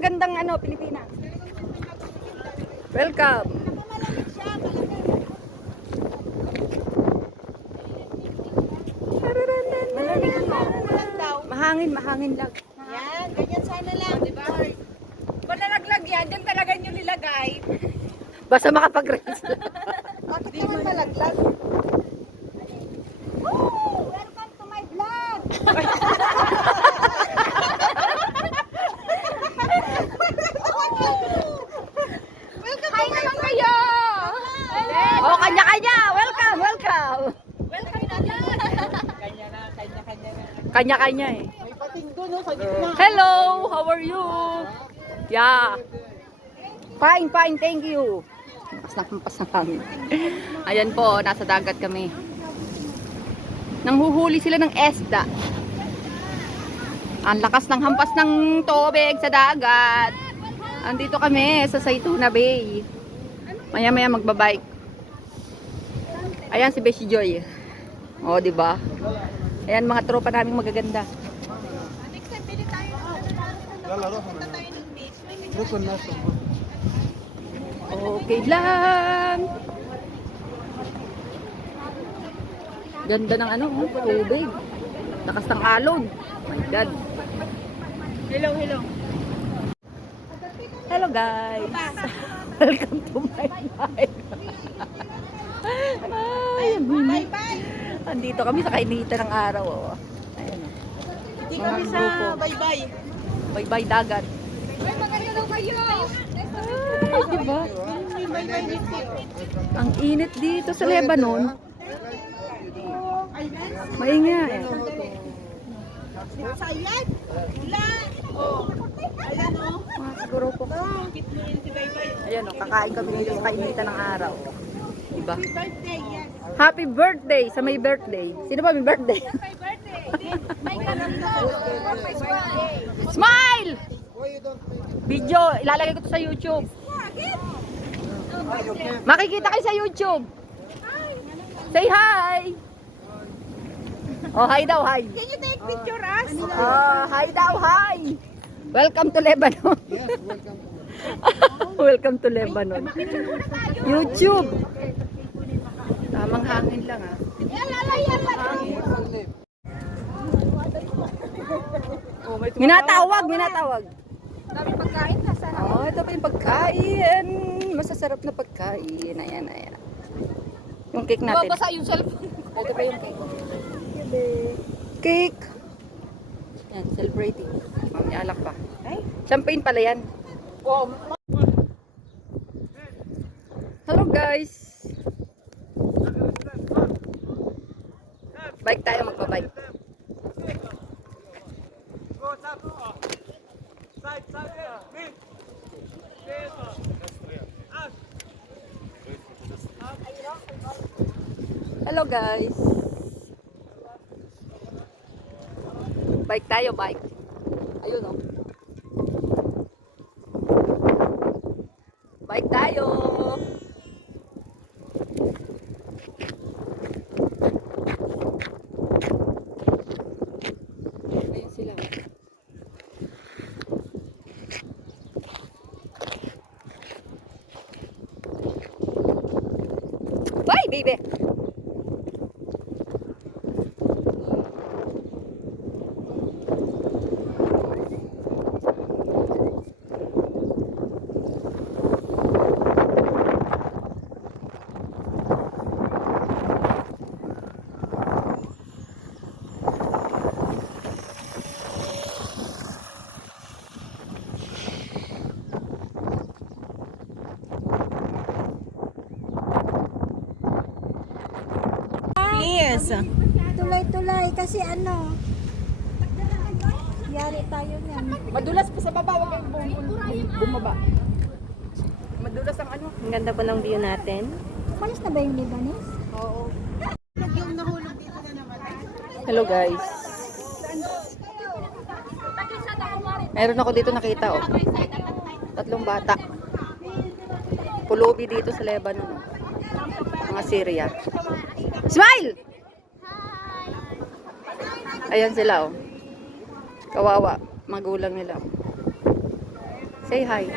magagandang ano, Pilipinas. Welcome. Mahangin lang. Yan, ganyan sana lang. Diba? Kung nalaglag yan, dyan talaga nyo nilagay. Basta makapag-rest. Bakit naman malaglag? Woo! Welcome to my vlog! Welcome to my kayo! Oh, kanya-kanya. Welcome. Welcome na lang! Kanya-kanya eh. May pating doon, no? Sa gitna. Hello, how are you? Yeah. Fine, thank you. Hampas ng hangin. Ayan po, nasa dagat kami. Nanghuhuli sila ng esda. Ang lakas ng hampas ng tubig sa dagat. Andito kami sa Zaytuna Bay. Maya-maya magbabike. Ayan si Beshi Joy. Oh, di ba? Ayan mga tropa naming magaganda. Okay lang. Ganda ng ano, tubig. Lakas ng alon. My God. Hello. Hello guys. Welcome to my life. Bye-bye! Andito kami sa kainitan ng araw. Oh. Ayan, oh. Hindi Mga kami sa grupo. bye-bye. Bye-bye dagat. Ay, maganda daw kayo! Ay, diba? Bye-bye, Nicky. Ang init dito sa Lebanon. Maingay. Sayad! Ulan! Oh! Ayan, oh! Siguro po. Bakit mo yun si Bye-bye? Ayan o, kakain kami dito sa kainitan ng araw. Diba? Happy birthday, yes! Happy birthday sa may birthday. Sino ba may birthday? My birthday! My kanila! My birthday! Smile! Video, ilalagay ko to sa YouTube. Makikita kayo sa YouTube. Say hi! Oh, hi daw, hi. Can you take picture us? Hi daw, hi. Welcome to Lebanon. Yes, welcome. Welcome to Lebanon. YouTube. Tamang hangin lang ah. Minatawag. Dami pagkain na sa Oh, ito pa yung pagkain. Masasarap na pagkain. Ayan. Yung cake natin. Babasa yung cellphone. Ito pa yung cake. Cake. Yan, celebrating. Mami alak pa. Champagne pala yan. Hello guys. Bike tayo, magbabike. Hello guys. Bike tayo, bike. Ayun oh. Bike tayo. Ayun sila. Bye, baby. Yes. Tulay-tulay kasi ano. Yari tayo niyan. Madulas pa sa baba, wag kayong bumaba. Madulas ang ano. Ang ganda po ng view natin. Malis na ba yung Libanese? Yung nahulog dito na namatay. Hello guys. Meron ako dito nakita oh. 3 bata. Pulubi dito sa Lebanon. Oh. Mga Syria. Smile! Ayan sila oh. Kawawa. Magulang nila. Say hi.